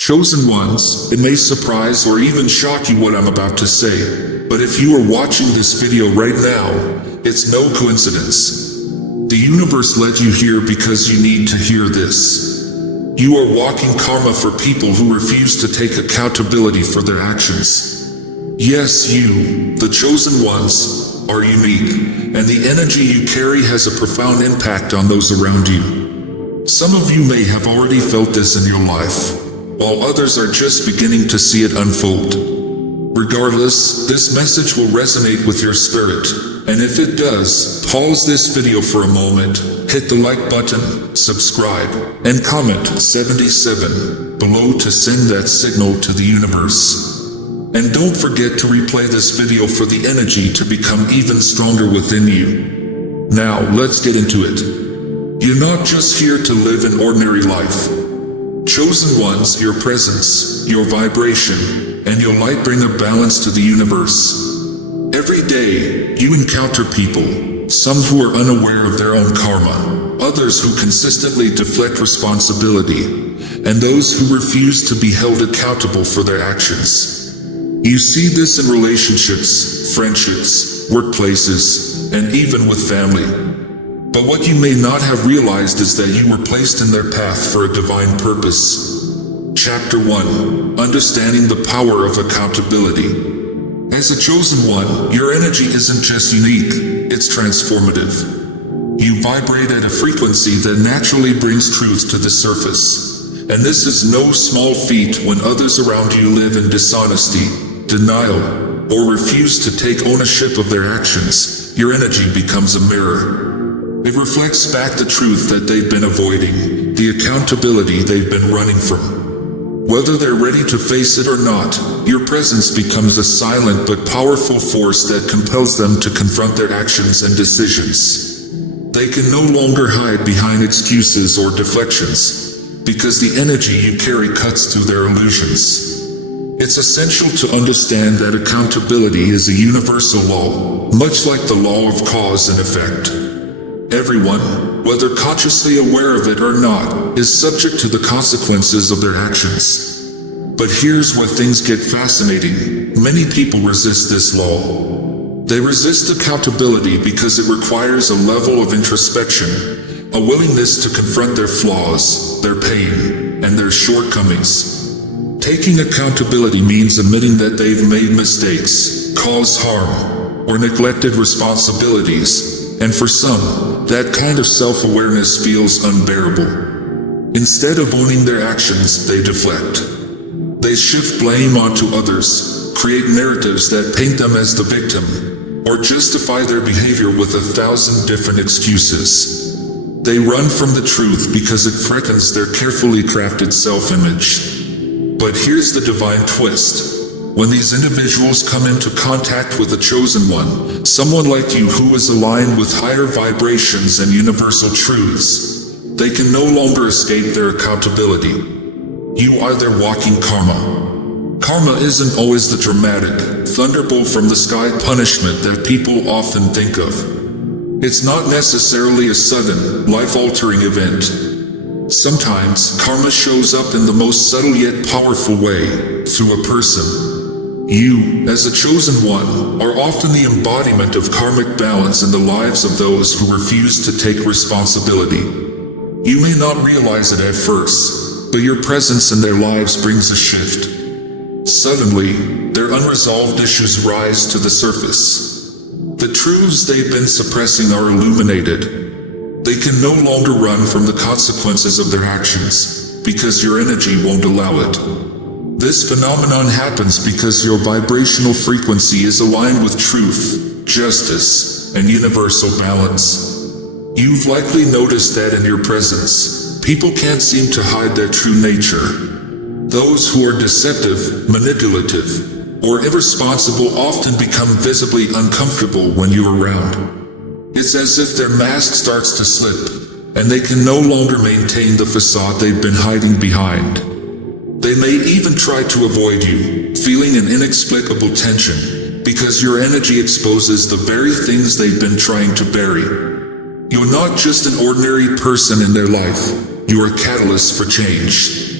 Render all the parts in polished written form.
Chosen ones, it may surprise or even shock you what I'm about to say, but if you are watching this video right now, it's no coincidence. The universe led you here because you need to hear this. You are walking karma for people who refuse to take accountability for their actions. Yes, you, the chosen ones, are unique, and the energy you carry has a profound impact on those around you. Some of you may have already felt this in your life, while others are just beginning to see it unfold. Regardless, this message will resonate with your spirit, and if it does, pause this video for a moment, hit the like button, subscribe, and comment 77 below to send that signal to the universe. And don't forget to replay this video for the energy to become even stronger within you. Now, let's get into it. You're not just here to live an ordinary life. Chosen ones, your presence, your vibration, and your light bring a balance to the universe. Every day, you encounter people, some who are unaware of their own karma, others who consistently deflect responsibility, and those who refuse to be held accountable for their actions. You see this in relationships, friendships, workplaces, and even with family. But what you may not have realized is that you were placed in their path for a divine purpose. Chapter 1. Understanding the power of accountability. As a chosen one, your energy isn't just unique, it's transformative. You vibrate at a frequency that naturally brings truth to the surface. And this is no small feat when others around you live in dishonesty, denial, or refuse to take ownership of their actions. Your energy becomes a mirror. It reflects back the truth that they've been avoiding, the accountability they've been running from. Whether they're ready to face it or not, your presence becomes a silent but powerful force that compels them to confront their actions and decisions. They can no longer hide behind excuses or deflections, because the energy you carry cuts through their illusions. It's essential to understand that accountability is a universal law, much like the law of cause and effect. Everyone, whether consciously aware of it or not, is subject to the consequences of their actions. But here's where things get fascinating. Many people resist this law. They resist accountability because it requires a level of introspection, a willingness to confront their flaws, their pain, and their shortcomings. Taking accountability means admitting that they've made mistakes, caused harm, or neglected responsibilities. And for some, that kind of self-awareness feels unbearable. Instead of owning their actions, they deflect. They shift blame onto others, create narratives that paint them as the victim, or justify their behavior with 1,000 different excuses. They run from the truth because it threatens their carefully crafted self-image. But here's the divine twist. When these individuals come into contact with a chosen one, someone like you who is aligned with higher vibrations and universal truths, they can no longer escape their accountability. You are their walking karma. Karma isn't always the dramatic, thunderbolt from the sky punishment that people often think of. It's not necessarily a sudden, life-altering event. Sometimes, karma shows up in the most subtle yet powerful way, through a person. You, as a chosen one, are often the embodiment of karmic balance in the lives of those who refuse to take responsibility. You may not realize it at first, but your presence in their lives brings a shift. Suddenly, their unresolved issues rise to the surface. The truths they've been suppressing are illuminated. They can no longer run from the consequences of their actions, because your energy won't allow it. This phenomenon happens because your vibrational frequency is aligned with truth, justice, and universal balance. You've likely noticed that in your presence, people can't seem to hide their true nature. Those who are deceptive, manipulative, or irresponsible often become visibly uncomfortable when you're around. It's as if their mask starts to slip, and they can no longer maintain the facade they've been hiding behind. They may even try to avoid you, feeling an inexplicable tension, because your energy exposes the very things they've been trying to bury. You're not just an ordinary person in their life, you're a catalyst for change.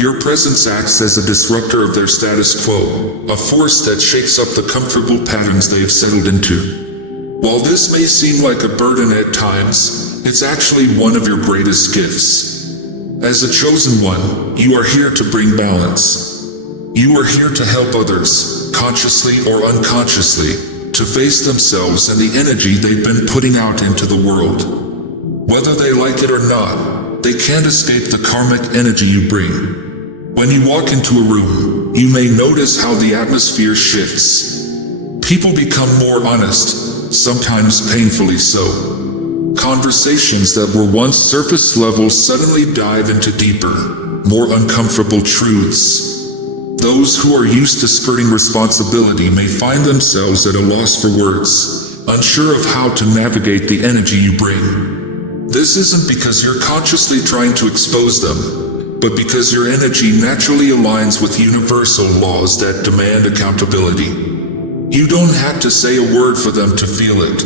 Your presence acts as a disruptor of their status quo, a force that shakes up the comfortable patterns they've settled into. While this may seem like a burden at times, it's actually one of your greatest gifts. As a chosen one, you are here to bring balance. You are here to help others, consciously or unconsciously, to face themselves and the energy they've been putting out into the world. Whether they like it or not, they can't escape the karmic energy you bring. When you walk into a room, you may notice how the atmosphere shifts. People become more honest, sometimes painfully so. Conversations that were once surface level suddenly dive into deeper, more uncomfortable truths. Those who are used to skirting responsibility may find themselves at a loss for words, unsure of how to navigate the energy you bring. This isn't because you're consciously trying to expose them, but because your energy naturally aligns with universal laws that demand accountability. You don't have to say a word for them to feel it.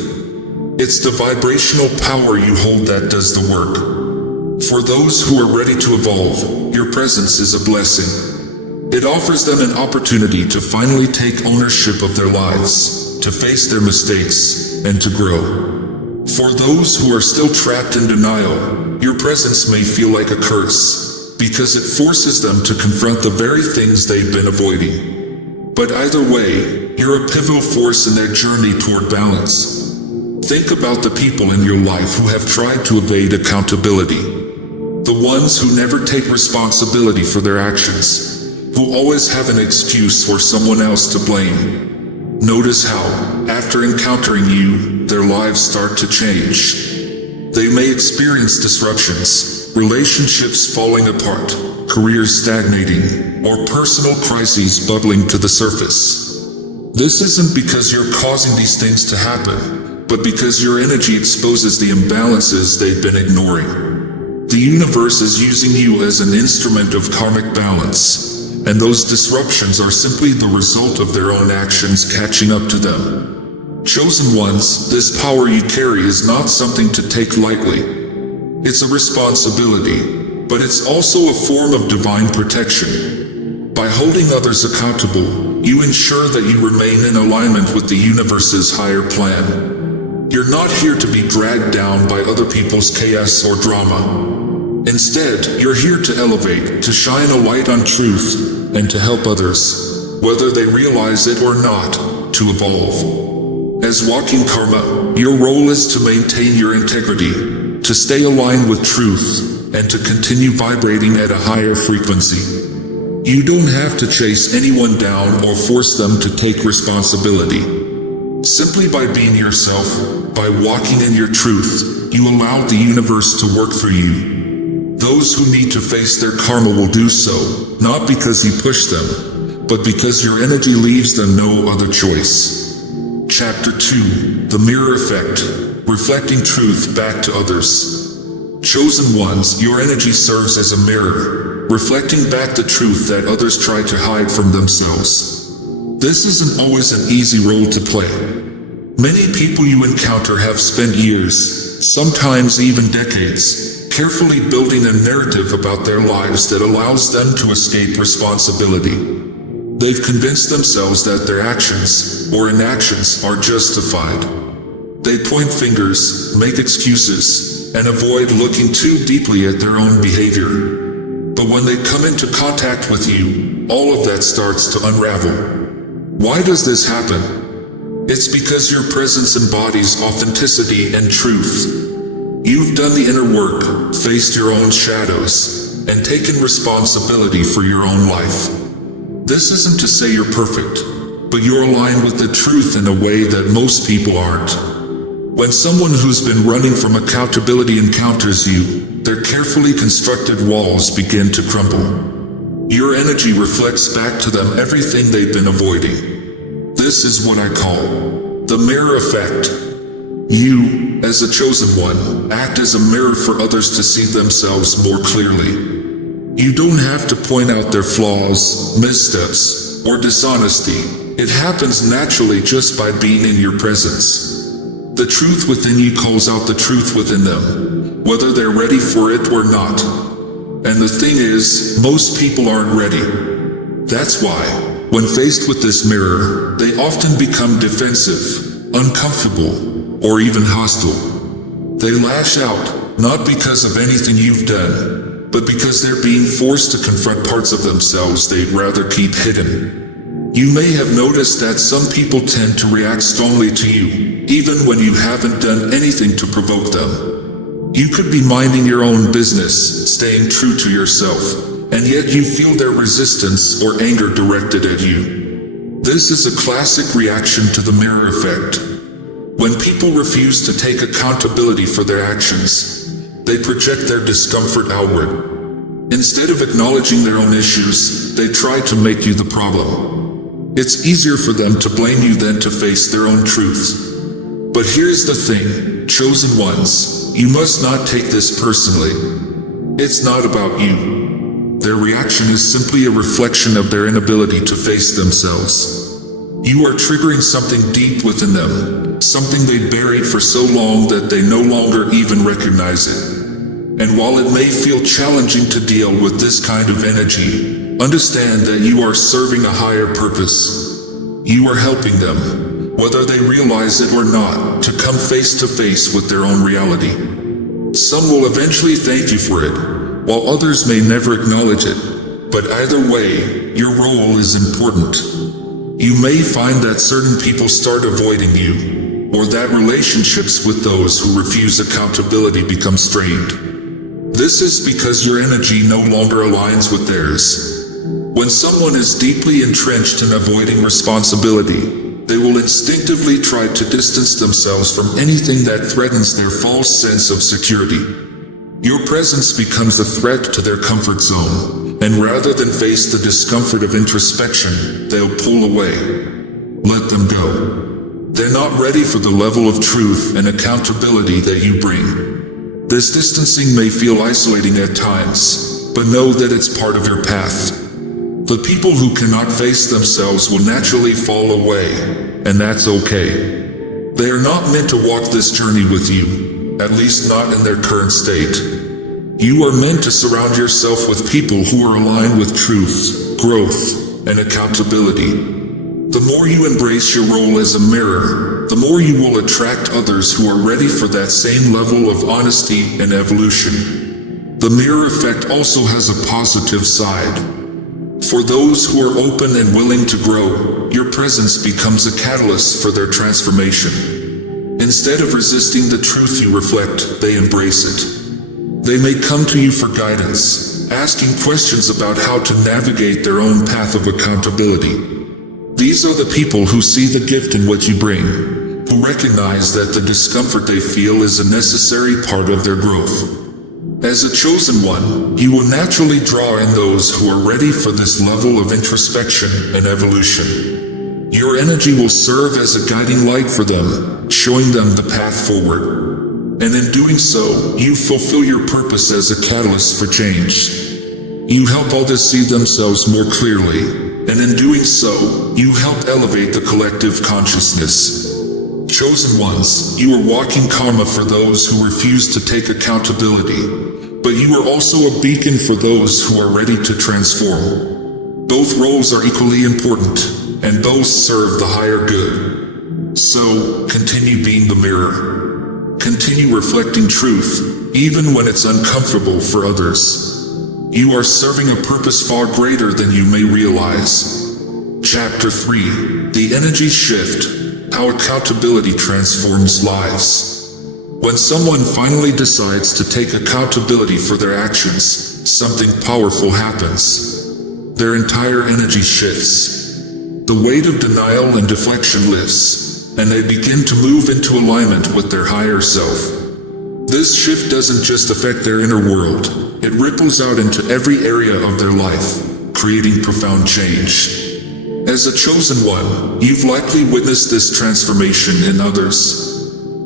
It's the vibrational power you hold that does the work. For those who are ready to evolve, your presence is a blessing. It offers them an opportunity to finally take ownership of their lives, to face their mistakes, and to grow. For those who are still trapped in denial, your presence may feel like a curse, because it forces them to confront the very things they've been avoiding. But either way, you're a pivotal force in their journey toward balance. Think about the people in your life who have tried to evade accountability. The ones who never take responsibility for their actions, who always have an excuse or someone else to blame. Notice how, after encountering you, their lives start to change. They may experience disruptions, relationships falling apart, careers stagnating, or personal crises bubbling to the surface. This isn't because you're causing these things to happen, but because your energy exposes the imbalances they've been ignoring. The universe is using you as an instrument of karmic balance, and those disruptions are simply the result of their own actions catching up to them. Chosen ones, this power you carry is not something to take lightly. It's a responsibility, but it's also a form of divine protection. By holding others accountable, you ensure that you remain in alignment with the universe's higher plan. You're not here to be dragged down by other people's chaos or drama. Instead, you're here to elevate, to shine a light on truth, and to help others, whether they realize it or not, to evolve. As walking karma, your role is to maintain your integrity, to stay aligned with truth, and to continue vibrating at a higher frequency. You don't have to chase anyone down or force them to take responsibility. Simply by being yourself, by walking in your truth, you allow the universe to work through you. Those who need to face their karma will do so, not because you push them, but because your energy leaves them no other choice. Chapter 2, The Mirror Effect, Reflecting Truth Back to Others. Chosen ones, your energy serves as a mirror, reflecting back the truth that others try to hide from themselves. This isn't always an easy role to play. Many people you encounter have spent years, sometimes even decades, carefully building a narrative about their lives that allows them to escape responsibility. They've convinced themselves that their actions, or inactions, are justified. They point fingers, make excuses, and avoid looking too deeply at their own behavior. But when they come into contact with you, all of that starts to unravel. Why does this happen? It's because your presence embodies authenticity and truth. You've done the inner work, faced your own shadows, and taken responsibility for your own life. This isn't to say you're perfect, but you're aligned with the truth in a way that most people aren't. When someone who's been running from accountability encounters you, their carefully constructed walls begin to crumble. Your energy reflects back to them everything they've been avoiding. This is what I call the mirror effect. You, as a chosen one, act as a mirror for others to see themselves more clearly. You don't have to point out their flaws, missteps, or dishonesty. It happens naturally just by being in your presence. The truth within you calls out the truth within them, whether they're ready for it or not. And the thing is, most people aren't ready. That's why, when faced with this mirror, they often become defensive, uncomfortable, or even hostile. They lash out, not because of anything you've done, but because they're being forced to confront parts of themselves they'd rather keep hidden. You may have noticed that some people tend to react strongly to you, even when you haven't done anything to provoke them. You could be minding your own business, staying true to yourself, and yet you feel their resistance or anger directed at you. This is a classic reaction to the mirror effect. When people refuse to take accountability for their actions, they project their discomfort outward. Instead of acknowledging their own issues, they try to make you the problem. It's easier for them to blame you than to face their own truths. But here's the thing, chosen ones, you must not take this personally. It's not about you. Their reaction is simply a reflection of their inability to face themselves. You are triggering something deep within them, something they buried for so long that they no longer even recognize it. And while it may feel challenging to deal with this kind of energy, understand that you are serving a higher purpose. You are helping them, whether they realize it or not, to come face to face with their own reality. Some will eventually thank you for it, while others may never acknowledge it. But either way, your role is important. You may find that certain people start avoiding you, or that relationships with those who refuse accountability become strained. This is because your energy no longer aligns with theirs. When someone is deeply entrenched in avoiding responsibility, they will instinctively try to distance themselves from anything that threatens their false sense of security. Your presence becomes a threat to their comfort zone, and rather than face the discomfort of introspection, they'll pull away. Let them go. They're not ready for the level of truth and accountability that you bring. This distancing may feel isolating at times, but know that it's part of your path. The people who cannot face themselves will naturally fall away, and that's okay. They are not meant to walk this journey with you, at least not in their current state. You are meant to surround yourself with people who are aligned with truth, growth, and accountability. The more you embrace your role as a mirror, the more you will attract others who are ready for that same level of honesty and evolution. The mirror effect also has a positive side. For those who are open and willing to grow, your presence becomes a catalyst for their transformation. Instead of resisting the truth you reflect, they embrace it. They may come to you for guidance, asking questions about how to navigate their own path of accountability. These are the people who see the gift in what you bring, who recognize that the discomfort they feel is a necessary part of their growth. As a chosen one, you will naturally draw in those who are ready for this level of introspection and evolution. Your energy will serve as a guiding light for them, showing them the path forward. And in doing so, you fulfill your purpose as a catalyst for change. You help others see themselves more clearly, and in doing so, you help elevate the collective consciousness. Chosen ones, you are walking karma for those who refuse to take accountability, but you are also a beacon for those who are ready to transform. Both roles are equally important, and both serve the higher good. So, continue being the mirror. Continue reflecting truth, even when it's uncomfortable for others. You are serving a purpose far greater than you may realize. Chapter 3: The Energy Shift: How Accountability Transforms Lives. When someone finally decides to take accountability for their actions, something powerful happens. Their entire energy shifts. The weight of denial and deflection lifts, and they begin to move into alignment with their higher self. This shift doesn't just affect their inner world, it ripples out into every area of their life, creating profound change. As a chosen one, you've likely witnessed this transformation in others.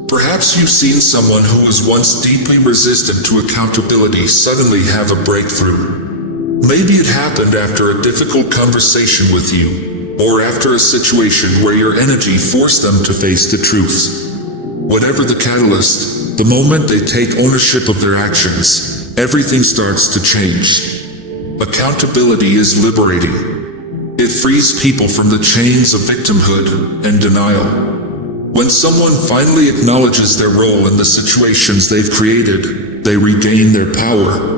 Perhaps you've seen someone who was once deeply resistant to accountability suddenly have a breakthrough. Maybe it happened after a difficult conversation with you, or after a situation where your energy forced them to face the truth. Whatever the catalyst, the moment they take ownership of their actions, everything starts to change. Accountability is liberating. It frees people from the chains of victimhood and denial. When someone finally acknowledges their role in the situations they've created, they regain their power.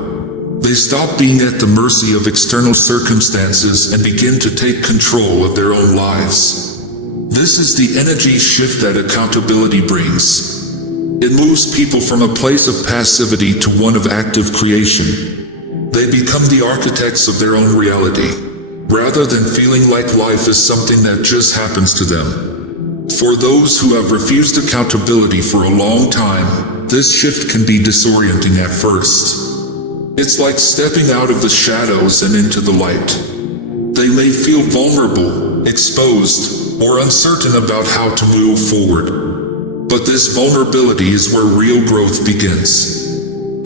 They stop being at the mercy of external circumstances and begin to take control of their own lives. This is the energy shift that accountability brings. It moves people from a place of passivity to one of active creation. They become the architects of their own reality, rather than feeling like life is something that just happens to them. For those who have refused accountability for a long time, this shift can be disorienting at first. It's like stepping out of the shadows and into the light. They may feel vulnerable, exposed, or uncertain about how to move forward. But this vulnerability is where real growth begins.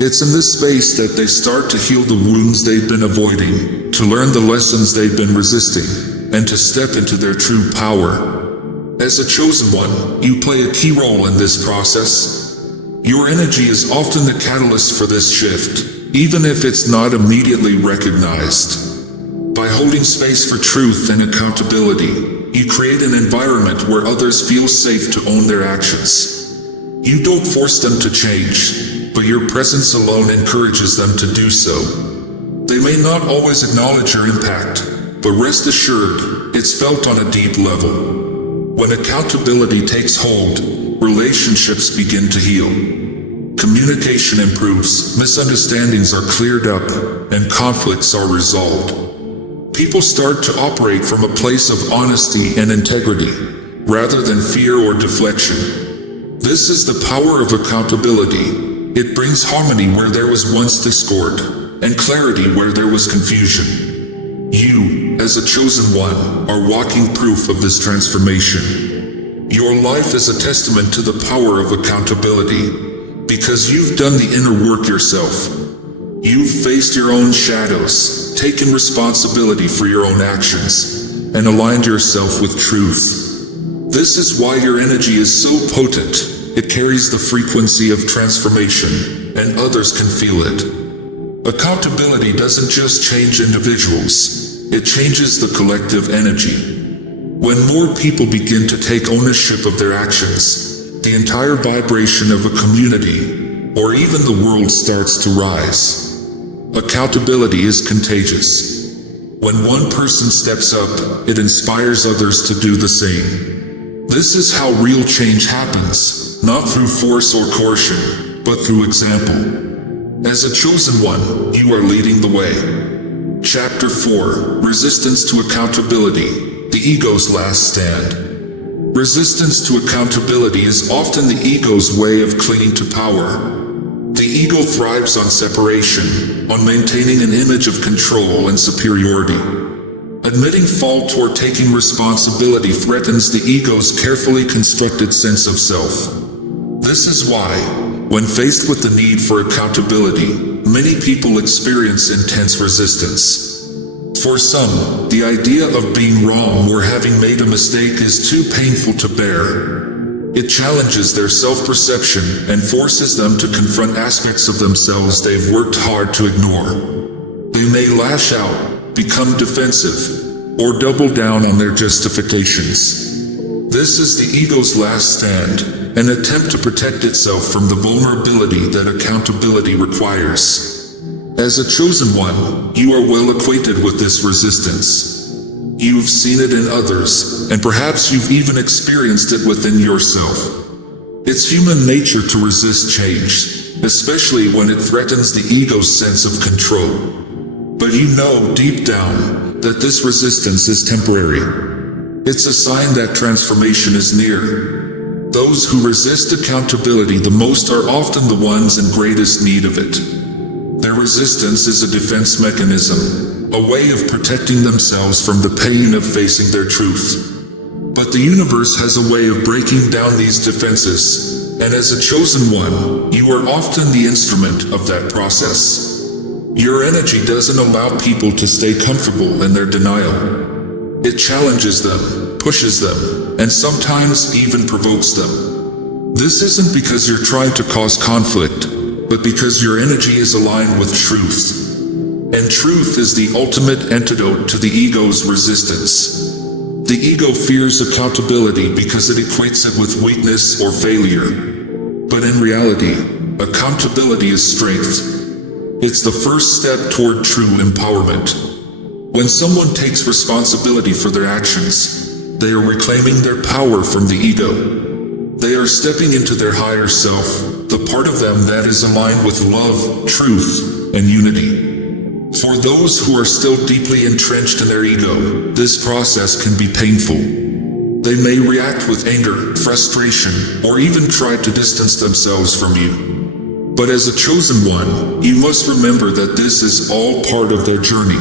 It's in this space that they start to heal the wounds they've been avoiding, to learn the lessons they've been resisting, and to step into their true power. As a chosen one, you play a key role in this process. Your energy is often the catalyst for this shift, even if it's not immediately recognized. By holding space for truth and accountability, you create an environment where others feel safe to own their actions. You don't force them to change, but your presence alone encourages them to do so. They may not always acknowledge your impact, but rest assured, it's felt on a deep level. When accountability takes hold, relationships begin to heal. Communication improves, misunderstandings are cleared up, and conflicts are resolved. People start to operate from a place of honesty and integrity, rather than fear or deflection. This is the power of accountability. It brings harmony where there was once discord, and clarity where there was confusion. You, as a chosen one, are walking proof of this transformation. Your life is a testament to the power of accountability. Because you've done the inner work yourself. You've faced your own shadows, taken responsibility for your own actions, and aligned yourself with truth. This is why your energy is so potent. It carries the frequency of transformation, and others can feel it. Accountability doesn't just change individuals, it changes the collective energy. When more people begin to take ownership of their actions, the entire vibration of a community, or even the world, starts to rise. Accountability is contagious. When one person steps up, it inspires others to do the same. This is how real change happens, not through force or coercion, but through example. As a chosen one, you are leading the way. Chapter 4: Resistance to Accountability, the Ego's Last Stand. Resistance to accountability is often the ego's way of clinging to power. The ego thrives on separation, on maintaining an image of control and superiority. Admitting fault or taking responsibility threatens the ego's carefully constructed sense of self. This is why, when faced with the need for accountability, many people experience intense resistance. For some, the idea of being wrong or having made a mistake is too painful to bear. It challenges their self-perception and forces them to confront aspects of themselves they've worked hard to ignore. They may lash out, become defensive, or double down on their justifications. This is the ego's last stand, an attempt to protect itself from the vulnerability that accountability requires. As a chosen one, you are well acquainted with this resistance. You've seen it in others, and perhaps you've even experienced it within yourself. It's human nature to resist change, especially when it threatens the ego's sense of control. But you know deep down that this resistance is temporary. It's a sign that transformation is near. Those who resist accountability the most are often the ones in greatest need of it. Their resistance is a defense mechanism, a way of protecting themselves from the pain of facing their truth. But the universe has a way of breaking down these defenses, and as a chosen one, you are often the instrument of that process. Your energy doesn't allow people to stay comfortable in their denial. It challenges them, pushes them, and sometimes even provokes them. This isn't because you're trying to cause conflict. but because your energy is aligned with truth. And truth is the ultimate antidote to the ego's resistance. The ego fears accountability because it equates it with weakness or failure. But in reality, accountability is strength. It's the first step toward true empowerment. When someone takes responsibility for their actions, they are reclaiming their power from the ego. They are stepping into their higher self, the part of them that is aligned with love, truth, and unity. For those who are still deeply entrenched in their ego, this process can be painful. They may react with anger, frustration, or even try to distance themselves from you. But as a chosen one, you must remember that this is all part of their journey.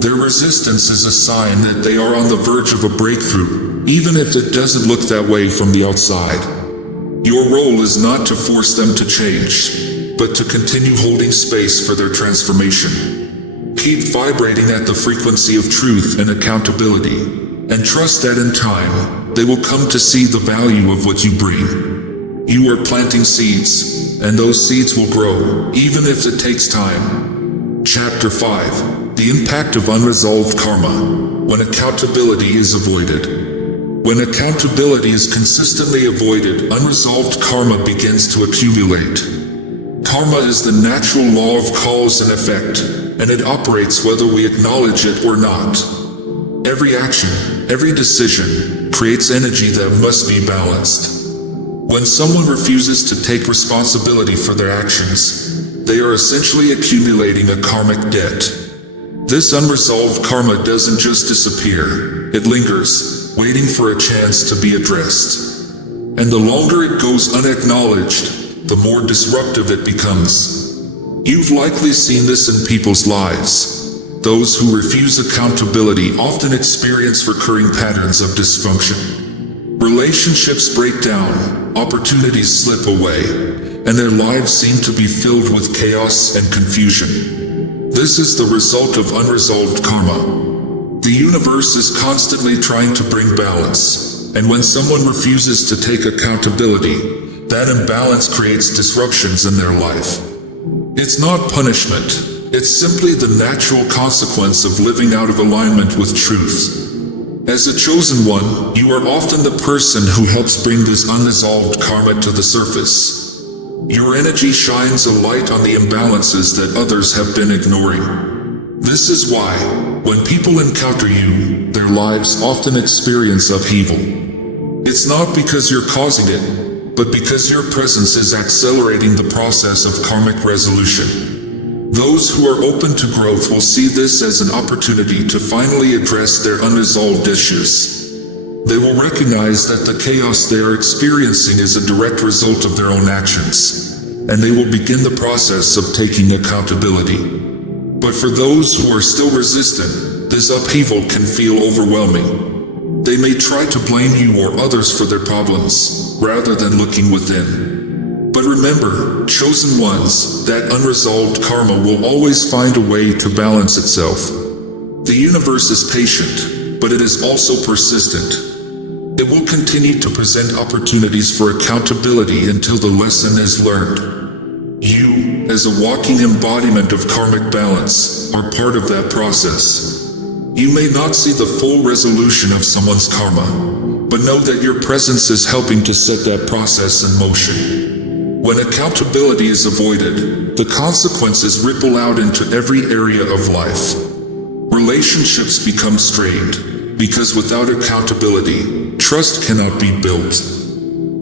Their resistance is a sign that they are on the verge of a breakthrough, even if it doesn't look that way from the outside. Your role is not to force them to change, but to continue holding space for their transformation. Keep vibrating at the frequency of truth and accountability, and trust that in time, they will come to see the value of what you bring. You are planting seeds, and those seeds will grow, even if it takes time. Chapter 5. The Impact of Unresolved Karma. When accountability is avoided. When accountability is consistently avoided, unresolved karma begins to accumulate. Karma is the natural law of cause and effect, and it operates whether we acknowledge it or not. Every action, every decision, creates energy that must be balanced. When someone refuses to take responsibility for their actions, they are essentially accumulating a karmic debt. This unresolved karma doesn't just disappear, it lingers, waiting for a chance to be addressed. And the longer it goes unacknowledged, the more disruptive it becomes. You've likely seen this in people's lives. Those who refuse accountability often experience recurring patterns of dysfunction. Relationships break down, opportunities slip away, and their lives seem to be filled with chaos and confusion. This is the result of unresolved karma. The universe is constantly trying to bring balance, and when someone refuses to take accountability, that imbalance creates disruptions in their life. It's not punishment, it's simply the natural consequence of living out of alignment with truth. As a chosen one, you are often the person who helps bring this unresolved karma to the surface. Your energy shines a light on the imbalances that others have been ignoring. This is why, when people encounter you, their lives often experience upheaval. It's not because you're causing it, but because your presence is accelerating the process of karmic resolution. Those who are open to growth will see this as an opportunity to finally address their unresolved issues. They will recognize that the chaos they are experiencing is a direct result of their own actions, and they will begin the process of taking accountability. But for those who are still resistant, this upheaval can feel overwhelming. They may try to blame you or others for their problems, rather than looking within. But remember, chosen ones, that unresolved karma will always find a way to balance itself. The universe is patient, but it is also persistent. It will continue to present opportunities for accountability until the lesson is learned. You, as a walking embodiment of karmic balance, are part of that process. You may not see the full resolution of someone's karma, but know that your presence is helping to set that process in motion. When accountability is avoided, the consequences ripple out into every area of life. Relationships become strained, because without accountability, trust cannot be built.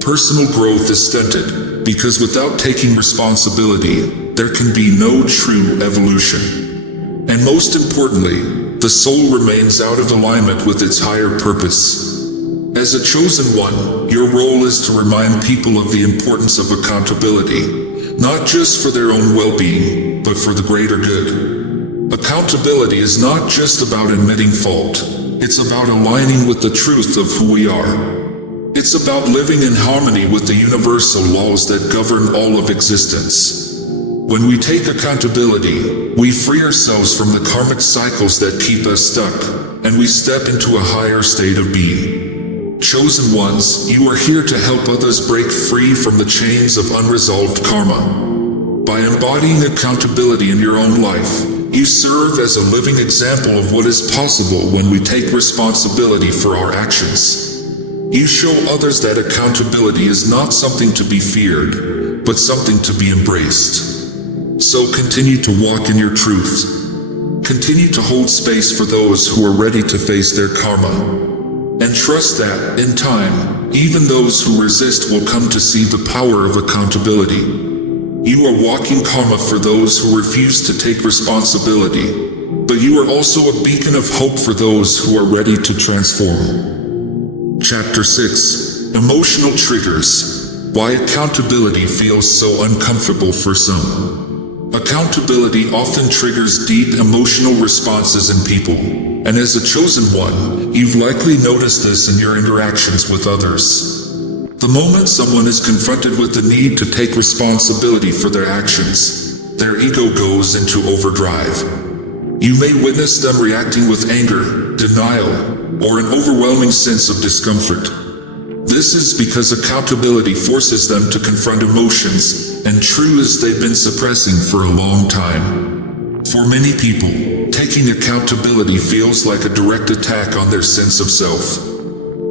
Personal growth is stunted, because without taking responsibility, there can be no true evolution. And most importantly, the soul remains out of alignment with its higher purpose. As a chosen one, your role is to remind people of the importance of accountability, not just for their own well-being, but for the greater good. Accountability is not just about admitting fault, it's about aligning with the truth of who we are. It's about living in harmony with the universal laws that govern all of existence. When we take accountability, we free ourselves from the karmic cycles that keep us stuck, and we step into a higher state of being. Chosen ones, you are here to help others break free from the chains of unresolved karma. By embodying accountability in your own life, you serve as a living example of what is possible when we take responsibility for our actions. You show others that accountability is not something to be feared, but something to be embraced. So continue to walk in your truth. Continue to hold space for those who are ready to face their karma. And trust that, in time, even those who resist will come to see the power of accountability. You are walking karma for those who refuse to take responsibility, but you are also a beacon of hope for those who are ready to transform. Chapter 6. Emotional Triggers. Why accountability feels so uncomfortable for some. Accountability often triggers deep emotional responses in people, and as a chosen one, you've likely noticed this in your interactions with others. The moment someone is confronted with the need to take responsibility for their actions, their ego goes into overdrive. You may witness them reacting with anger, denial, or an overwhelming sense of discomfort. This is because accountability forces them to confront emotions and truths they've been suppressing for a long time. For many people, taking accountability feels like a direct attack on their sense of self.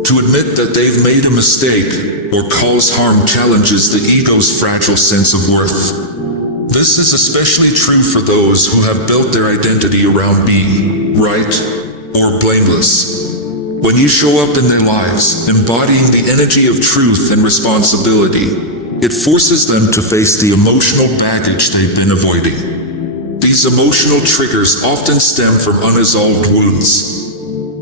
To admit that they've made a mistake or cause harm challenges the ego's fragile sense of worth. This is especially true for those who have built their identity around being right or blameless. When you show up in their lives, embodying the energy of truth and responsibility, it forces them to face the emotional baggage they've been avoiding. These emotional triggers often stem from unresolved wounds.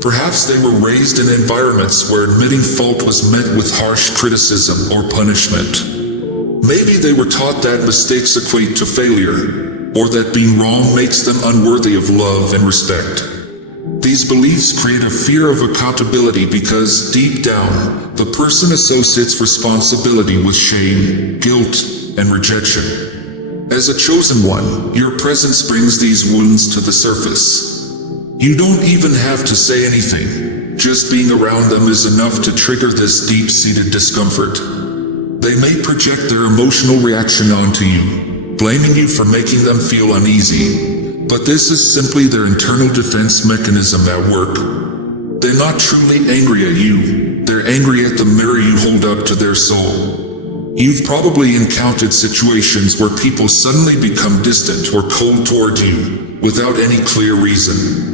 Perhaps they were raised in environments where admitting fault was met with harsh criticism or punishment. Maybe they were taught that mistakes equate to failure, or that being wrong makes them unworthy of love and respect. These beliefs create a fear of accountability because, deep down, the person associates responsibility with shame, guilt, and rejection. As a chosen one, your presence brings these wounds to the surface. You don't even have to say anything. Just being around them is enough to trigger this deep-seated discomfort. They may project their emotional reaction onto you, blaming you for making them feel uneasy. But this is simply their internal defense mechanism at work. They're not truly angry at you. They're angry at the mirror you hold up to their soul. You've probably encountered situations where people suddenly become distant or cold toward you, without any clear reason.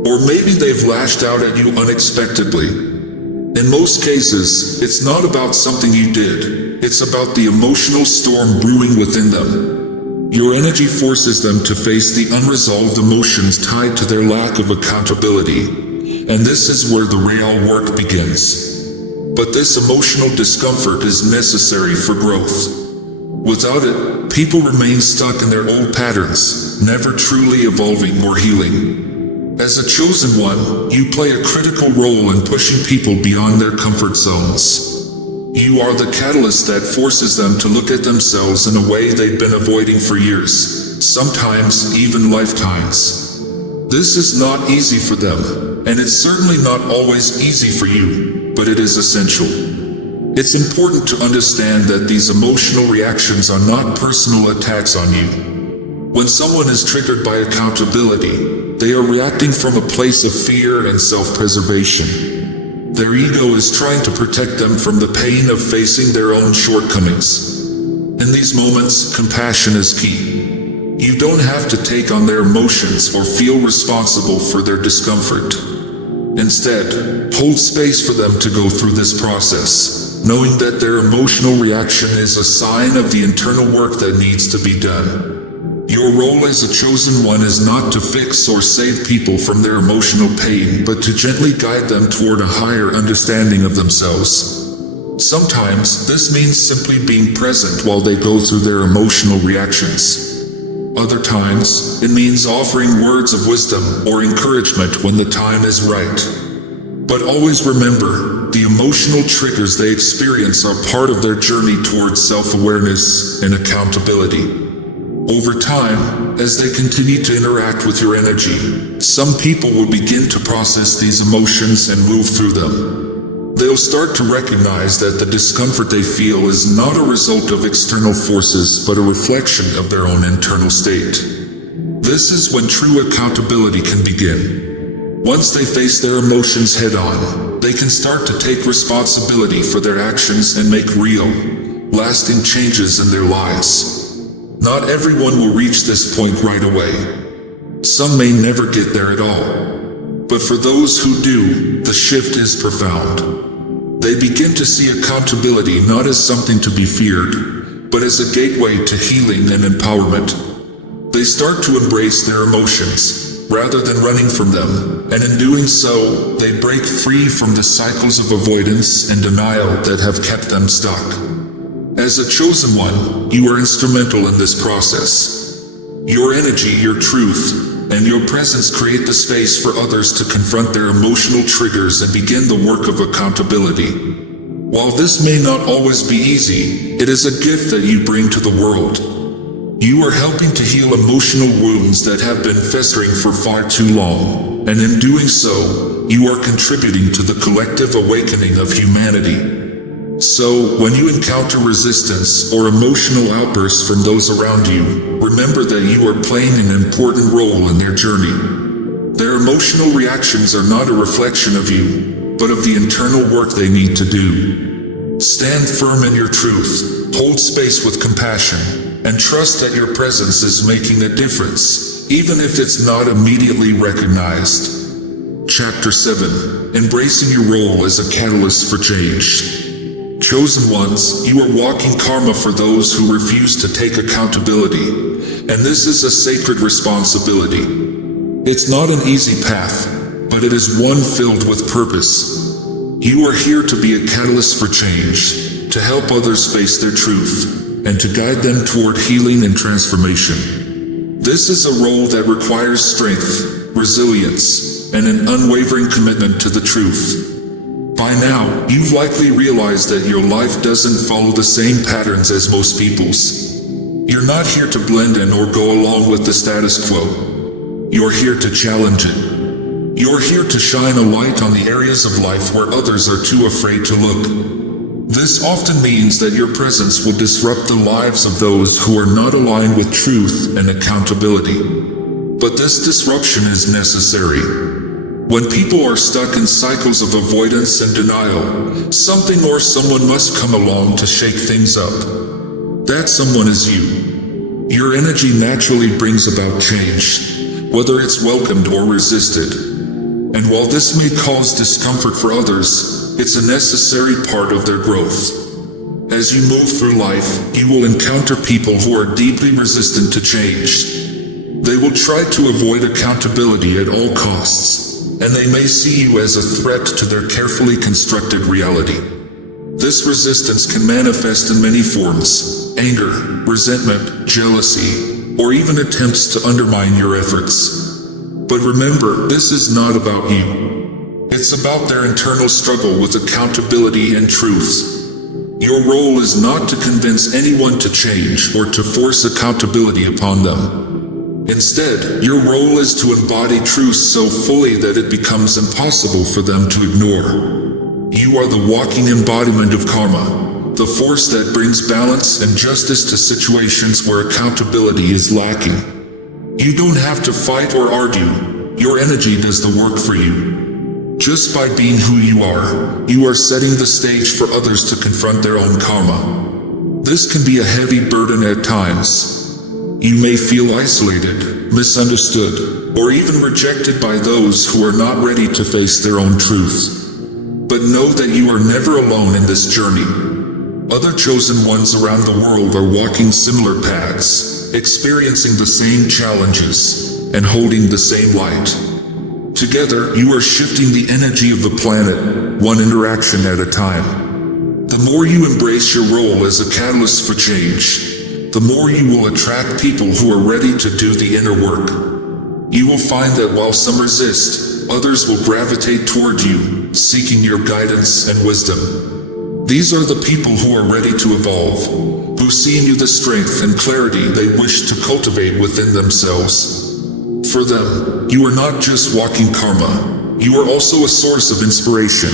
Or maybe they've lashed out at you unexpectedly. In most cases, it's not about something you did. It's about the emotional storm brewing within them. Your energy forces them to face the unresolved emotions tied to their lack of accountability. And this is where the real work begins. But this emotional discomfort is necessary for growth. Without it, people remain stuck in their old patterns, never truly evolving or healing. As a chosen one, you play a critical role in pushing people beyond their comfort zones. You are the catalyst that forces them to look at themselves in a way they've been avoiding for years, sometimes even lifetimes. This is not easy for them, and it's certainly not always easy for you, but it is essential. It's important to understand that these emotional reactions are not personal attacks on you. When someone is triggered by accountability, they are reacting from a place of fear and self-preservation. Their ego is trying to protect them from the pain of facing their own shortcomings. In these moments, compassion is key. You don't have to take on their emotions or feel responsible for their discomfort. Instead, hold space for them to go through this process, knowing that their emotional reaction is a sign of the internal work that needs to be done. Your role as a chosen one is not to fix or save people from their emotional pain, but to gently guide them toward a higher understanding of themselves. Sometimes, this means simply being present while they go through their emotional reactions. Other times, it means offering words of wisdom or encouragement when the time is right. But always remember, the emotional triggers they experience are part of their journey towards self-awareness and accountability. Over time, as they continue to interact with your energy, some people will begin to process these emotions and move through them. They'll they'll start to recognize that the discomfort they feel is not a result of external forces but a reflection of their own internal state. This is when true accountability can begin. Once they face their emotions head-on, they can start to take responsibility for their actions and make real, lasting changes in their lives. Not everyone will reach this point right away. Some may never get there at all. But for those who do, the shift is profound. They begin to see accountability not as something to be feared, but as a gateway to healing and empowerment. They start to embrace their emotions, rather than running from them, and in doing so, they break free from the cycles of avoidance and denial that have kept them stuck. As a chosen one, you are instrumental in this process. Your energy, your truth, and your presence create the space for others to confront their emotional triggers and begin the work of accountability. While this may not always be easy, it is a gift that you bring to the world. You are helping to heal emotional wounds that have been festering for far too long, and in doing so, you are contributing to the collective awakening of humanity. So, when you encounter resistance or emotional outbursts from those around you, remember that you are playing an important role in their journey. Their emotional reactions are not a reflection of you, but of the internal work they need to do. Stand firm in your truth, hold space with compassion, and trust that your presence is making a difference, even if it's not immediately recognized. Chapter 7. Embracing your role as a catalyst for change. Chosen ones, you are walking karma for those who refuse to take accountability, and this is a sacred responsibility. It's not an easy path, but it is one filled with purpose. You are here to be a catalyst for change, to help others face their truth, and to guide them toward healing and transformation. This is a role that requires strength, resilience, and an unwavering commitment to the truth. By now, you've likely realized that your life doesn't follow the same patterns as most people's. You're not here to blend in or go along with the status quo. You're here to challenge it. You're here to shine a light on the areas of life where others are too afraid to look. This often means that your presence will disrupt the lives of those who are not aligned with truth and accountability. But this disruption is necessary. When people are stuck in cycles of avoidance and denial, something or someone must come along to shake things up. That someone is you. Your energy naturally brings about change, whether it's welcomed or resisted. And while this may cause discomfort for others, it's a necessary part of their growth. As you move through life, you will encounter people who are deeply resistant to change. They will try to avoid accountability at all costs, and they may see you as a threat to their carefully constructed reality. This resistance can manifest in many forms: anger, resentment, jealousy, or even attempts to undermine your efforts. But remember, this is not about you. It's about their internal struggle with accountability and truth. Your role is not to convince anyone to change or to force accountability upon them. Instead, your role is to embody truth so fully that it becomes impossible for them to ignore. You are the walking embodiment of karma, the force that brings balance and justice to situations where accountability is lacking. You don't have to fight or argue. Your energy does the work for you. Just by being who you are setting the stage for others to confront their own karma. This can be a heavy burden at times. You may feel isolated, misunderstood, or even rejected by those who are not ready to face their own truth. But know that you are never alone in this journey. Other chosen ones around the world are walking similar paths, experiencing the same challenges, and holding the same light. Together, you are shifting the energy of the planet, one interaction at a time. The more you embrace your role as a catalyst for change, the more you will attract people who are ready to do the inner work. You will find that while some resist, others will gravitate toward you, seeking your guidance and wisdom. These are the people who are ready to evolve, who see in you the strength and clarity they wish to cultivate within themselves. For them, you are not just walking karma, you are also a source of inspiration.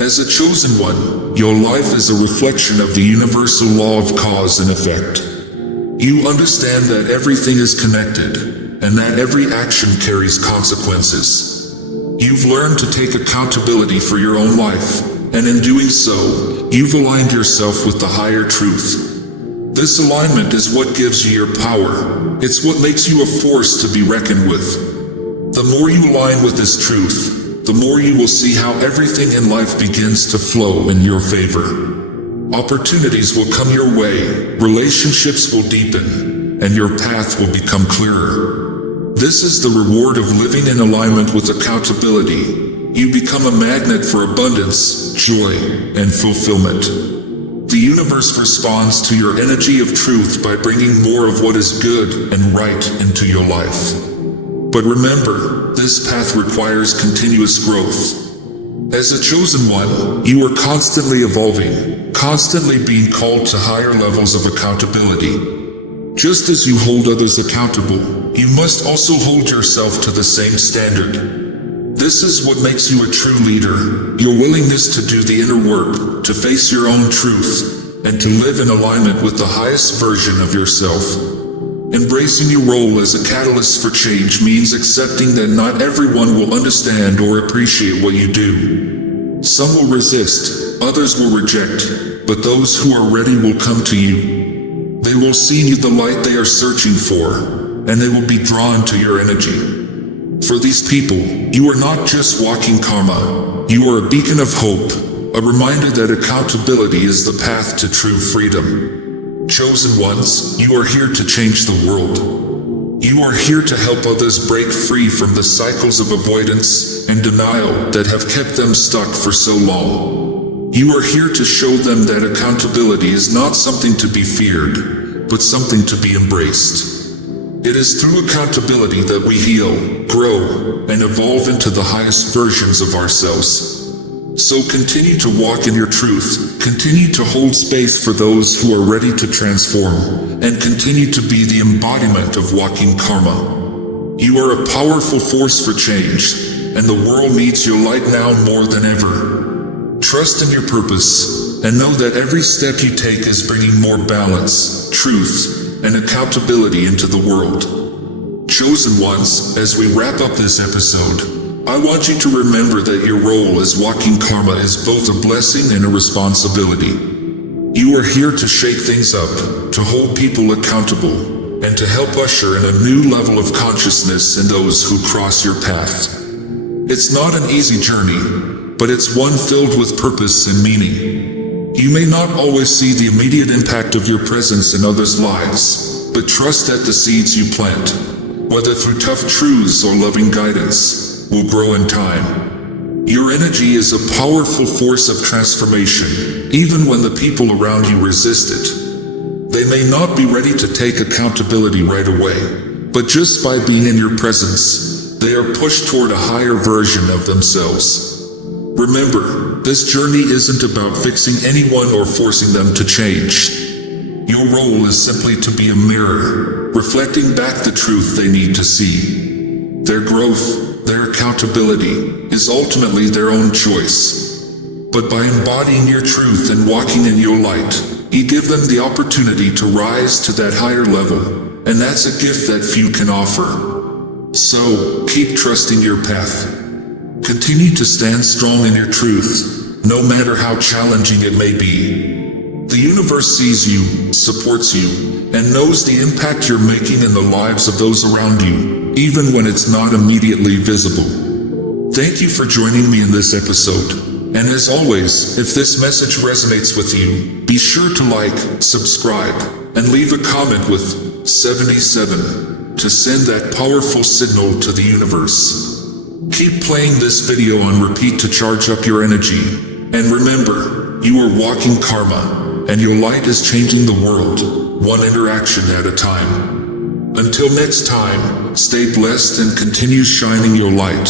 As a chosen one, your life is a reflection of the universal law of cause and effect. You understand that everything is connected, and that every action carries consequences. You've learned to take accountability for your own life, and in doing so, you've aligned yourself with the higher truth. This alignment is what gives you your power. It's what makes you a force to be reckoned with. The more you align with this truth, the more you will see how everything in life begins to flow in your favor. Opportunities will come your way, relationships will deepen, and your path will become clearer. This is the reward of living in alignment with accountability. You become a magnet for abundance, joy, and fulfillment. The universe responds to your energy of truth by bringing more of what is good and right into your life. But remember, this path requires continuous growth. As a chosen one, you are constantly evolving, constantly being called to higher levels of accountability. Just as you hold others accountable, you must also hold yourself to the same standard. This is what makes you a true leader, your willingness to do the inner work, to face your own truth, and to live in alignment with the highest version of yourself. Embracing your role as a catalyst for change means accepting that not everyone will understand or appreciate what you do. Some will resist, others will reject, but those who are ready will come to you. They will see in you the light they are searching for, and they will be drawn to your energy. For these people, you are not just walking karma, you are a beacon of hope, a reminder that accountability is the path to true freedom. Chosen ones, you are here to change the world. You are here to help others break free from the cycles of avoidance and denial that have kept them stuck for so long. You are here to show them that accountability is not something to be feared, but something to be embraced. It is through accountability that we heal, grow, and evolve into the highest versions of ourselves. So continue to walk in your truth, continue to hold space for those who are ready to transform, and continue to be the embodiment of walking karma. You are a powerful force for change, and the world needs your light now more than ever. Trust in your purpose, and know that every step you take is bringing more balance, truth, and accountability into the world. Chosen ones, as we wrap up this episode, I want you to remember that your role as walking karma is both a blessing and a responsibility. You are here to shake things up, to hold people accountable, and to help usher in a new level of consciousness in those who cross your path. It's not an easy journey, but it's one filled with purpose and meaning. You may not always see the immediate impact of your presence in others' lives, but trust that the seeds you plant, whether through tough truths or loving guidance, will grow in time. Your energy is a powerful force of transformation, even when the people around you resist it. They may not be ready to take accountability right away, but just by being in your presence, they are pushed toward a higher version of themselves. Remember, this journey isn't about fixing anyone or forcing them to change. Your role is simply to be a mirror, reflecting back the truth they need to see. Their growth, their accountability, is ultimately their own choice. But by embodying your truth and walking in your light, you give them the opportunity to rise to that higher level, and that's a gift that few can offer. So, keep trusting your path. Continue to stand strong in your truth, no matter how challenging it may be. The universe sees you, supports you, and knows the impact you're making in the lives of those around you, even when it's not immediately visible. Thank you for joining me in this episode. And as always, if this message resonates with you, be sure to like, subscribe, and leave a comment with 77 to send that powerful signal to the universe. Keep playing this video on repeat to charge up your energy. And remember, you are walking karma, and your light is changing the world, one interaction at a time. Until next time, stay blessed and continue shining your light.